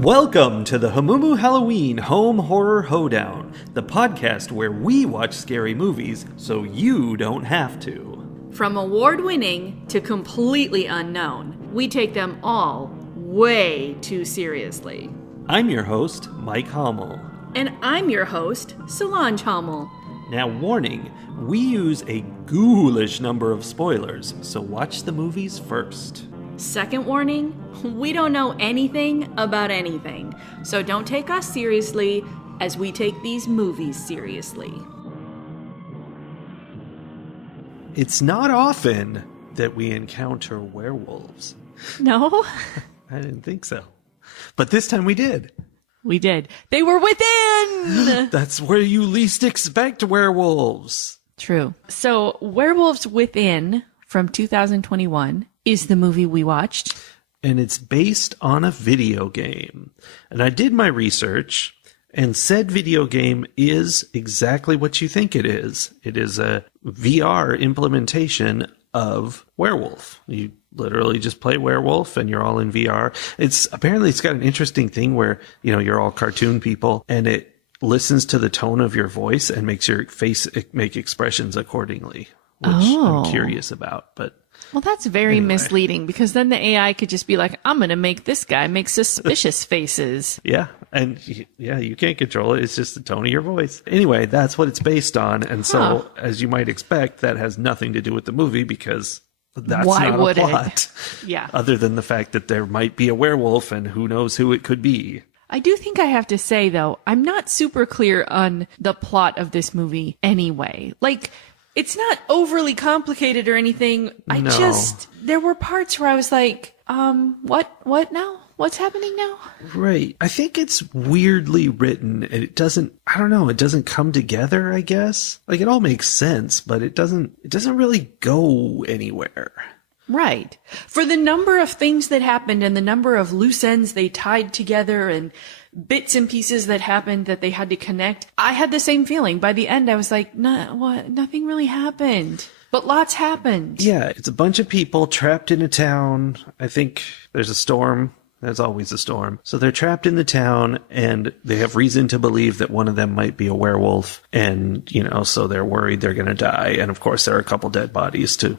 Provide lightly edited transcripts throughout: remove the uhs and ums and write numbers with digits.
Welcome to the Hamumu Halloween Home Horror Hoedown, the podcast where we watch scary movies so you don't have to. From award-winning to completely unknown, we take them all way too seriously. I'm your host, Mike Hummel. And I'm your host, Solange Hummel. Now, warning, we use a ghoulish number of spoilers, so watch the movies first. Second warning, we don't know anything about anything, so don't take us seriously as we take these movies seriously. It's not often that we encounter werewolves. No? I didn't think so. But this time we did. We did. They were within! That's where you least expect werewolves. True. So, Werewolves Within from 2021 is the movie we watched. And it's based on a video game. And I did my research, and said video game is exactly what you think it is. It is a VR implementation of Werewolf. You literally just play Werewolf and you're all in VR. It's got an interesting thing where, you're all cartoon people and it listens to the tone of your voice and makes your face make expressions accordingly, which I'm curious about. But well, that's very misleading because then the AI could just be like, I'm going to make this guy make suspicious faces. Yeah. And you can't control it. It's just the tone of your voice. Anyway, that's what it's based on. And so, as you might expect, that has nothing to do with the movie because that's Why not would a plot. Yeah. Other than the fact that there might be a werewolf and who knows who it could be. I do think I have to say, though, I'm not super clear on the plot of this movie anyway. Like, it's not overly complicated or anything. There were parts where I was like, what now? What's happening now? Right. I think it's weirdly written and it doesn't come together, I guess. Like, it all makes sense, but it doesn't really go anywhere. Right. For the number of things that happened and the number of loose ends they tied together and bits and pieces that happened that they had to connect, I had the same feeling. By the end, I was like, nothing really happened. But lots happened. Yeah, it's a bunch of people trapped in a town. I think there's a storm. There's always a storm. So they're trapped in the town and they have reason to believe that one of them might be a werewolf. And, so they're worried they're going to die. And of course, there are a couple dead bodies to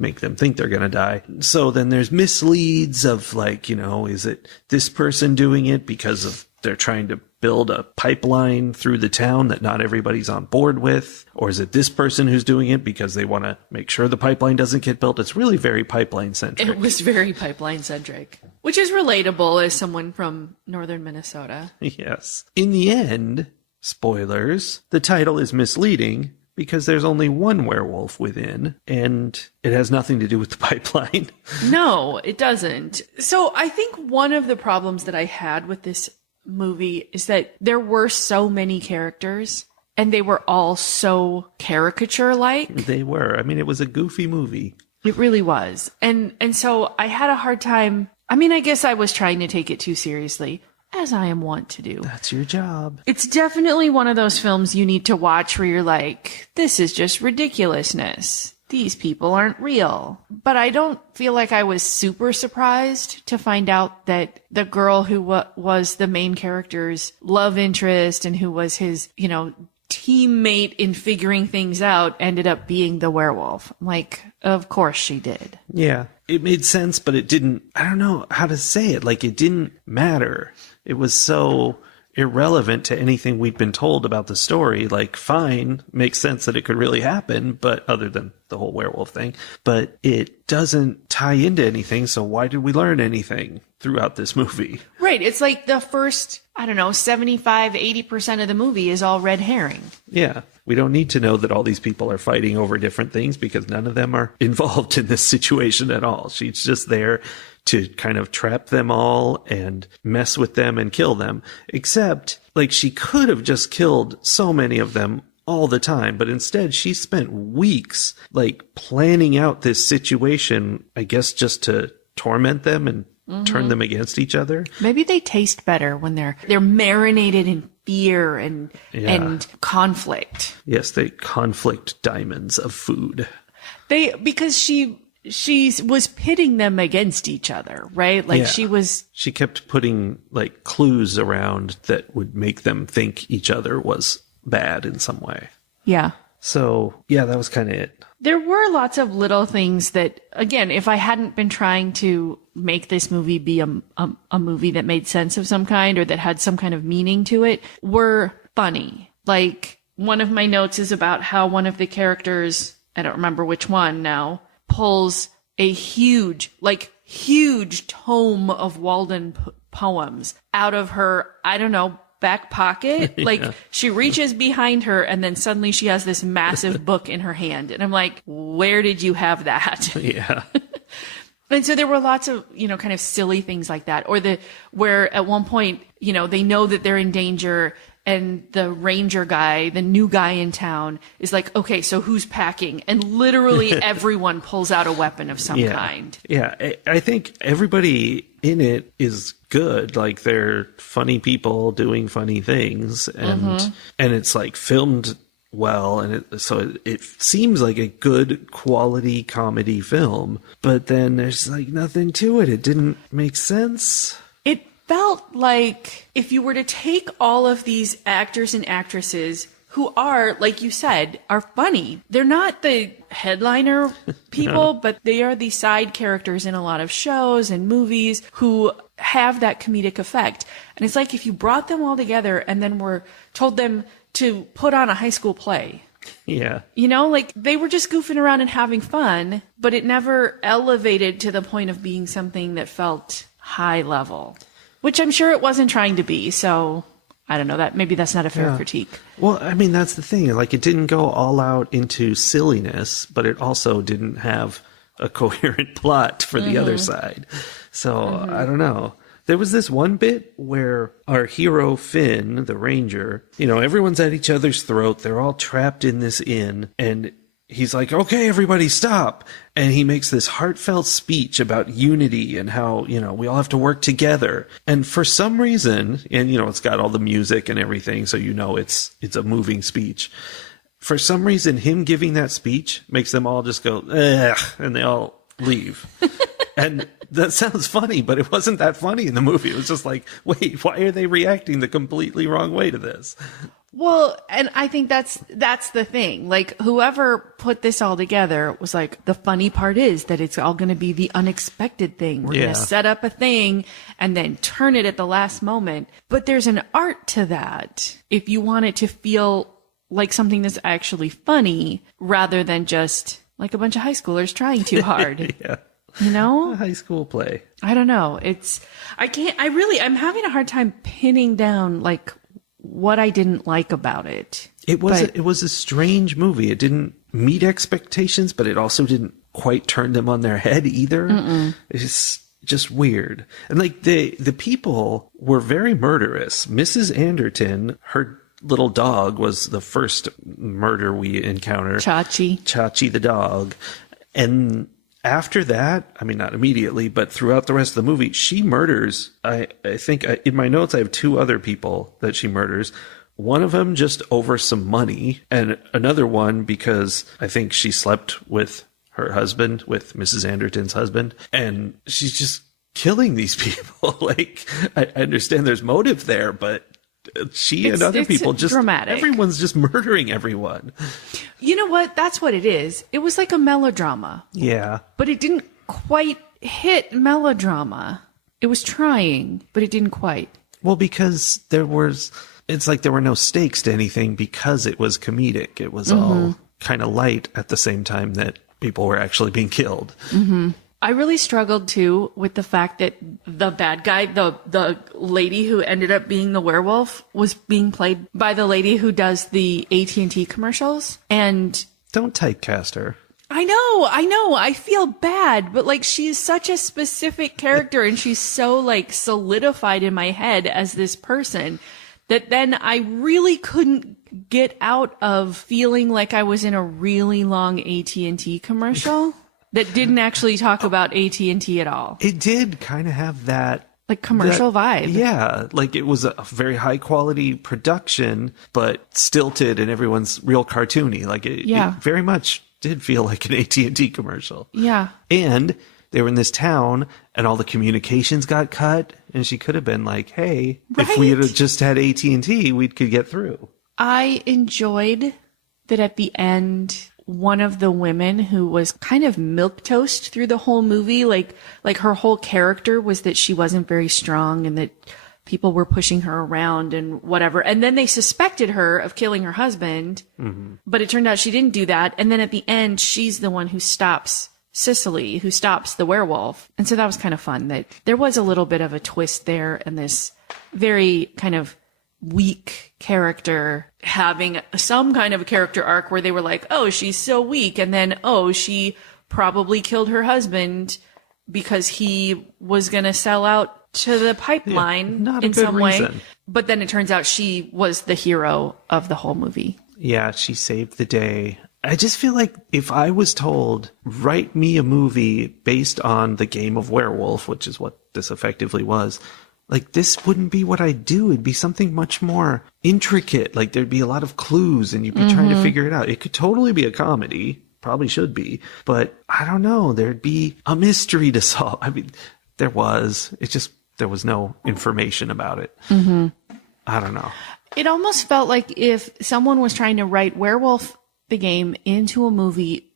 make them think they're going to die. So then there's misleads of like, is it this person doing it because of they're trying to build a pipeline through the town that not everybody's on board with? Or is it this person who's doing it because they want to make sure the pipeline doesn't get built? It's really very pipeline centric. It was very pipeline centric, which is relatable as someone from northern Minnesota. Yes. In the end, spoilers, the title is misleading because there's only one werewolf within, and it has nothing to do with the pipeline. No, it doesn't. So I think one of the problems that I had with this movie is that there were so many characters, and they were all so caricature-like. They were. I mean, it was a goofy movie. It really was. And so I had a hard time. I mean, I guess I was trying to take it too seriously, as I am wont to do. That's your job. It's definitely one of those films you need to watch where you're like, this is just ridiculousness. These people aren't real. But I don't feel like I was super surprised to find out that the girl who was the main character's love interest and who was his, teammate in figuring things out ended up being the werewolf. Like, of course she did. Yeah. It made sense, but it didn't, I don't know how to say it. Like, it didn't matter. It was so irrelevant to anything we'd been told about the story. Like, fine, makes sense that it could really happen, but other than the whole werewolf thing, but it doesn't tie into anything. So why did we learn anything throughout this movie? Right. It's like the first, 75-80% of the movie is all red herring. Yeah. We don't need to know that all these people are fighting over different things because none of them are involved in this situation at all. She's just there to kind of trap them all and mess with them and kill them. Except, like, she could have just killed so many of them all the time, but instead she spent weeks, like, planning out this situation, I guess just to torment them and turn them against each other. Maybe they taste better when they're marinated in fear and conflict. Yes, they conflict diamonds of food. Because she she was pitting them against each other, right? Like she kept putting like clues around that would make them think each other was bad in some way. Yeah. So, yeah, that was kind of it. There were lots of little things that, again, if I hadn't been trying to make this movie be a movie that made sense of some kind or that had some kind of meaning to it, were funny. Like, one of my notes is about how one of the characters, I don't remember which one now, pulls a huge tome of Walden poems out of her, I don't know, back pocket. Like, she reaches behind her and then suddenly she has this massive book in her hand. And I'm like, where did you have that? Yeah. And so there were lots of, kind of silly things like that. Or where at one point, they know that they're in danger and the ranger guy, the new guy in town, is like, okay, so who's packing? And literally everyone pulls out a weapon of some kind. Yeah, I think everybody in it is good. Like, they're funny people doing funny things. And it's like filmed well. And so it seems like a good quality comedy film. But then there's like nothing to it. It didn't make sense. It felt like if you were to take all of these actors and actresses who are, like you said, are funny. They're not the headliner people, but they are the side characters in a lot of shows and movies who have that comedic effect. And it's like if you brought them all together and then told them to put on a high school play. Yeah. Like they were just goofing around and having fun, but it never elevated to the point of being something that felt high level. Which I'm sure it wasn't trying to be, so I don't know. Maybe that's not a fair critique. Well, I mean, that's the thing. Like, it didn't go all out into silliness, but it also didn't have a coherent plot for the other side. So, I don't know. There was this one bit where our hero, Finn, the ranger, everyone's at each other's throat. They're all trapped in this inn, and he's like, okay, everybody stop. And he makes this heartfelt speech about unity and how, we all have to work together. And for some reason, and, it's got all the music and everything, so it's a moving speech. For some reason, him giving that speech makes them all just go, ugh, and they all leave. And that sounds funny, but it wasn't that funny in the movie. It was just like, wait, why are they reacting the completely wrong way to this? Well, and I think that's the thing. Like, whoever put this all together was like, the funny part is that it's all going to be the unexpected thing. We're going to set up a thing and then turn it at the last moment. But there's an art to that. If you want it to feel like something that's actually funny rather than just like a bunch of high schoolers trying too hard. Yeah. A high school play. I don't know. I'm having a hard time pinning down like what I didn't like about it. It was a strange movie. It didn't meet expectations, but it also didn't quite turn them on their head either. It's just weird. And like the people were very murderous. Mrs. Anderton, her little dog was the first murder we encountered. Chachi the dog. And after that, I mean, not immediately, but throughout the rest of the movie, she murders, I think in my notes, I have two other people that she murders. One of them just over some money, and another one because I think she slept with her husband, with Mrs. Anderton's husband, and she's just killing these people. Like, I understand there's motive there, but and other people just dramatic. Everyone's just murdering everyone. You know what? That's what it is. It was like a melodrama. Yeah. But it didn't quite hit melodrama. It was trying, but it didn't quite. Well, because it's like there were no stakes to anything because it was comedic. It was all kind of light at the same time that people were actually being killed. Mm-hmm. I really struggled too with the fact that the bad guy, the lady who ended up being the werewolf, was being played by the lady who does the AT&T commercials. And don't typecast her. I know. I feel bad, but like she's such a specific character and she's so like solidified in my head as this person that then I really couldn't get out of feeling like I was in a really long AT&T commercial. That didn't actually talk about AT&T at all. It did kind of have that like commercial vibe. Yeah, like it was a very high quality production, but stilted and everyone's real cartoony. Like it very much did feel like an AT&T commercial. Yeah. And they were in this town and all the communications got cut. And she could have been like, hey, if we had just had AT&T, we could get through. I enjoyed that at the end, one of the women who was kind of milquetoast through the whole movie, like her whole character was that she wasn't very strong and that people were pushing her around and whatever. And then they suspected her of killing her husband, but it turned out she didn't do that. And then at the end, she's the one who stops Cicely, who stops the werewolf. And so that was kind of fun that there was a little bit of a twist there, and this very kind of weak character having some kind of a character arc where they were like, oh, she's so weak. And then, oh, she probably killed her husband because he was going to sell out to the pipeline in some way. But then it turns out she was the hero of the whole movie. Yeah, she saved the day. I just feel like if I was told, write me a movie based on the game of Werewolf, which is what this effectively was, like, this wouldn't be what I'd do. It'd be something much more intricate. Like, there'd be a lot of clues and you'd be trying to figure it out. It could totally be a comedy. Probably should be. But I don't know. There'd be a mystery to solve. I mean, there was. It's just, there was no information about it. I don't know. It almost felt like if someone was trying to write Werewolf the game into a movie,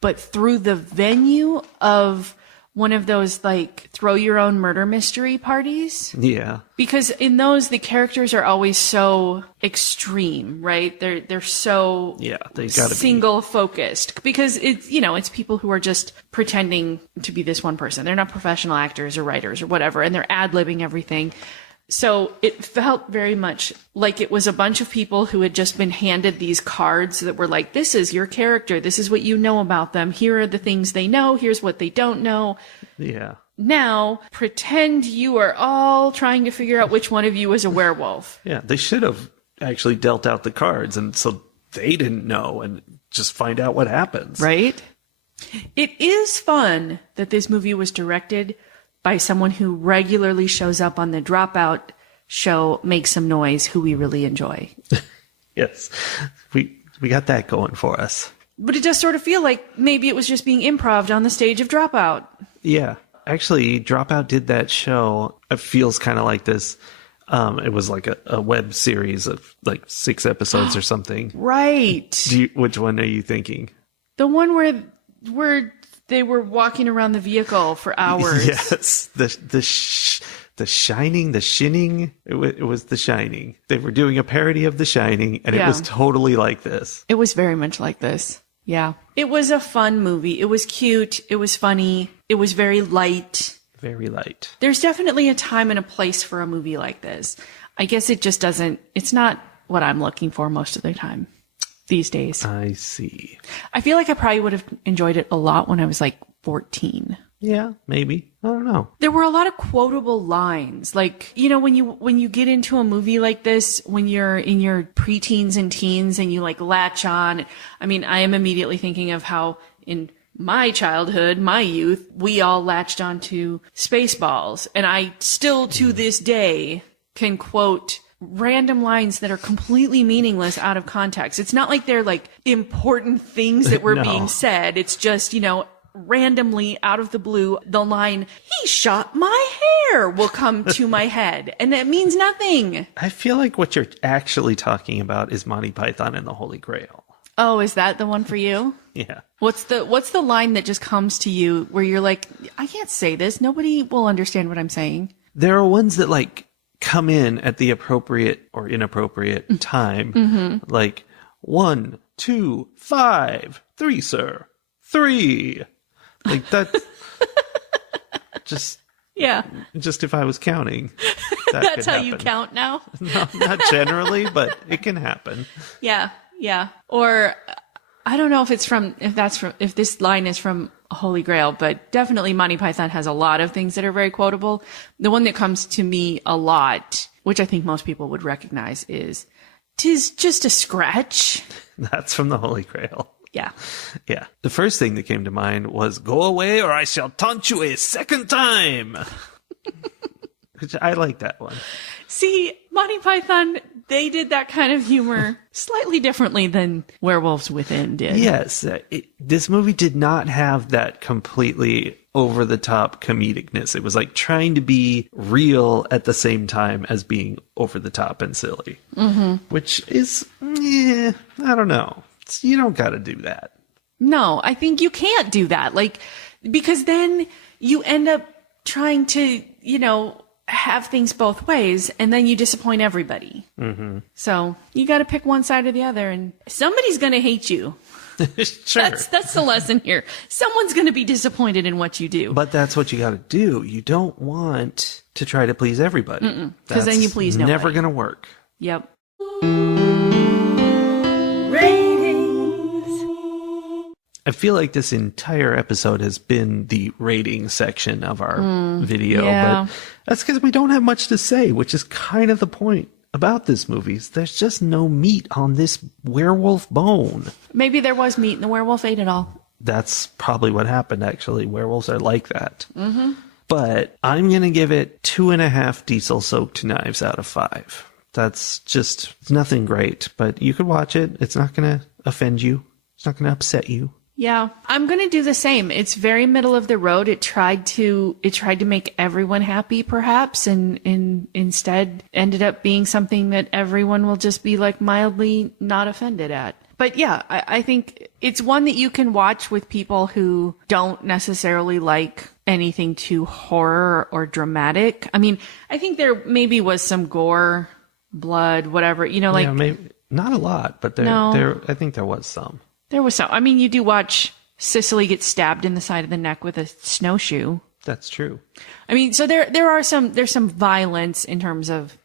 but through the venue of one of those, like, throw your own murder mystery parties. Yeah. Because in those, the characters are always so extreme, right? They're so they gotta single focused, because it's, you know, it's people who are just pretending to be this one person. They're not professional actors or writers or whatever, and they're ad-libbing everything. So it felt very much like it was a bunch of people who had just been handed these cards that were like, this is your character. This is what you know about them. Here are the things they know. Here's what they don't know. Yeah. Now, pretend you are all trying to figure out which one of you is a werewolf. Yeah, they should have actually dealt out the cards, and so they didn't know, and just find out what happens. Right? It is fun that this movie was directed by someone who regularly shows up on the Dropout show, Make Some Noise, who we really enjoy. Yes, we got that going for us. But it does sort of feel like maybe it was just being improv on the stage of Dropout. Yeah. Actually, Dropout did that show. It feels kind of like this. It was like a web series of like 6 episodes or something. Right. Which one are you thinking? The one where they were walking around the vehicle for hours. Yes. The Shining, The Shinning. It was The Shining. They were doing a parody of The Shining, and it was totally like this. It was very much like this. Yeah. It was a fun movie. It was cute. It was funny. It was very light. Very light. There's definitely a time and a place for a movie like this. I guess it just doesn't, it's not what I'm looking for most of the time these days. I see. I feel like I probably would have enjoyed it a lot when I was like 14. Yeah, maybe. I don't know. There were a lot of quotable lines. Like, you know, when you get into a movie like this, when you're in your preteens and teens and you like latch on. I mean, I am immediately thinking of how in my childhood, my youth, we all latched onto Spaceballs. And I still to this day can quote random lines that are completely meaningless out of context. It's not like they're like important things that were being said. It's just, you know, randomly out of the blue, the line, he shot my hair, will come to my head. And that means nothing. I feel like what you're actually talking about is Monty Python and the Holy Grail. Oh, is that the one for you? Yeah. What's the line that just comes to you where you're like, I can't say this. Nobody will understand what I'm saying. There are ones that like come in at the appropriate or inappropriate time. Mm-hmm. Like 1, 2, 5, 3, sir. 3. Like that. Just if I was counting. That's how you count now? No, not generally, but it can happen. Yeah. Yeah. Or I don't know if if this line is from Holy Grail, but definitely Monty Python has a lot of things that are very quotable. The one that comes to me a lot, which I think most people would recognize, is, "'Tis just a scratch." That's from the Holy Grail. Yeah. Yeah. The first thing that came to mind was, "Go away or I shall taunt you a second time." Which I like that one. See, Monty Python They did that kind of humor slightly differently than Werewolves Within did. Yes. This movie did not have that completely over-the-top comedicness. It was like trying to be real at the same time as being over-the-top and silly. Which is, I don't know. You don't got to do that. No, I think you can't do that. Like, because then you end up trying to, have things both ways, and then you disappoint everybody. So you got to pick one side or the other, and somebody's going to hate you. Sure. That's the lesson here. Someone's going to be disappointed in what you do. But that's what you got to do. You don't want to try to please everybody. Because then you please nobody. Never going to work. Yep. I feel like this entire episode has been the rating section of our video, yeah. but that's because we don't have much to say, which is kind of the point about this movie. There's just no meat on this werewolf bone. Maybe there was meat and the werewolf ate it all. That's probably what happened, actually. Werewolves are like that. But I'm going to give it 2.5 diesel-soaked knives out of 5. That's just nothing great, but you could watch it. It's not going to offend you. It's not going to upset you. Yeah, I'm going to do the same. It's very middle of the road. It tried to make everyone happy, perhaps, and instead ended up being something that everyone will just be like mildly not offended at. But yeah, I think it's one that you can watch with people who don't necessarily like anything too horror or dramatic. I mean, I think there maybe was some gore, blood, whatever, Yeah, maybe not a lot, but I think there was some. There was some. I mean, you do watch Cicely get stabbed in the side of the neck with a snowshoe. That's true. I mean, so there's some violence in terms of,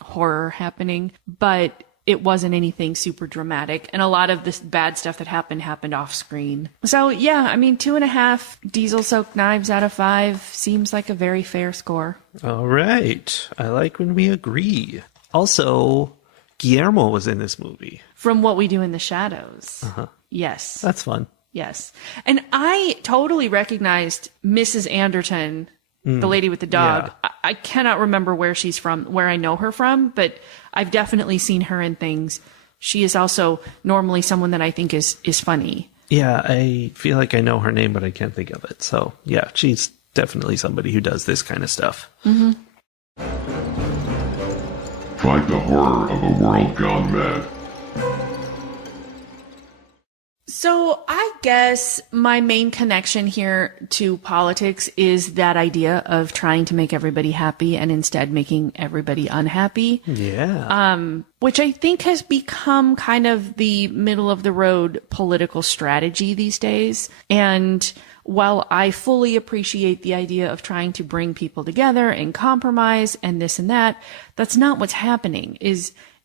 horror happening, but it wasn't anything super dramatic. And a lot of this bad stuff that happened off screen. So yeah, I mean, 2.5 diesel-soaked knives out of 5 seems like a very fair score. All right. I like when we agree. Also, Guillermo was in this movie. From What We Do in the Shadows. Yes. That's fun. Yes. And I totally recognized Mrs. Anderton, the lady with the dog. Yeah. I cannot remember where she's from, where I know her from, but I've definitely seen her in things. She is also normally someone that I think is funny. Yeah, I feel like I know her name, but I can't think of it. So, yeah, she's definitely somebody who does this kind of stuff. Fight the horror of a world gone mad. So I guess my main connection here to politics is that idea of trying to make everybody happy and instead making everybody unhappy. Yeah. Which I think has become kind of the middle of the road political strategy these days. And while I fully appreciate the idea of trying to bring people together and compromise and this and that, that's not what's happening.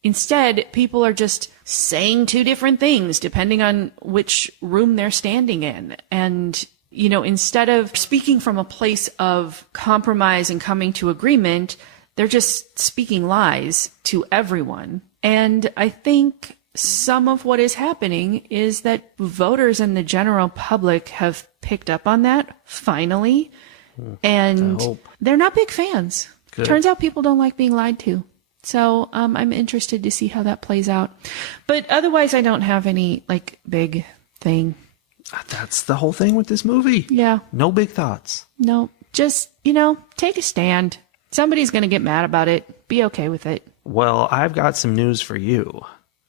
Instead, people are just saying two different things depending on which room they're standing in. And, instead of speaking from a place of compromise and coming to agreement, they're just speaking lies to everyone. And I think some of what is happening is that voters and the general public have picked up on that, finally. And they're not big fans. Good. Turns out people don't like being lied to. So I'm interested to see how that plays out. But otherwise, I don't have any, big thing. That's the whole thing with this movie. Yeah. No big thoughts. No. Just, take a stand. Somebody's going to get mad about it. Be okay with it. Well, I've got some news for you.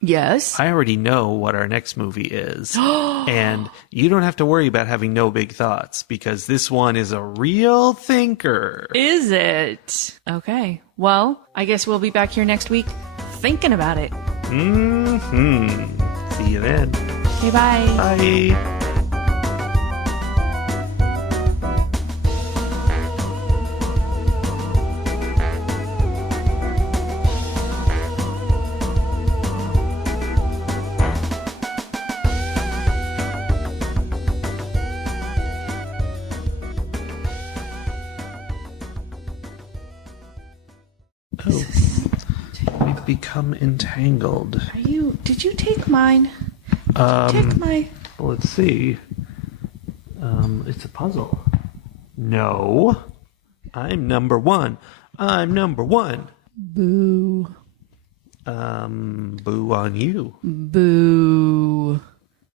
Yes? I already know what our next movie is. And you don't have to worry about having no big thoughts because this one is a real thinker. Is it? Okay. Well, I guess we'll be back here next week thinking about it. See you then. Okay, bye. Bye. Oh, we've become entangled. Did you take mine? Take my... Let's see. It's a puzzle. No. I'm number one. I'm number one. Boo. Boo on you. Boo.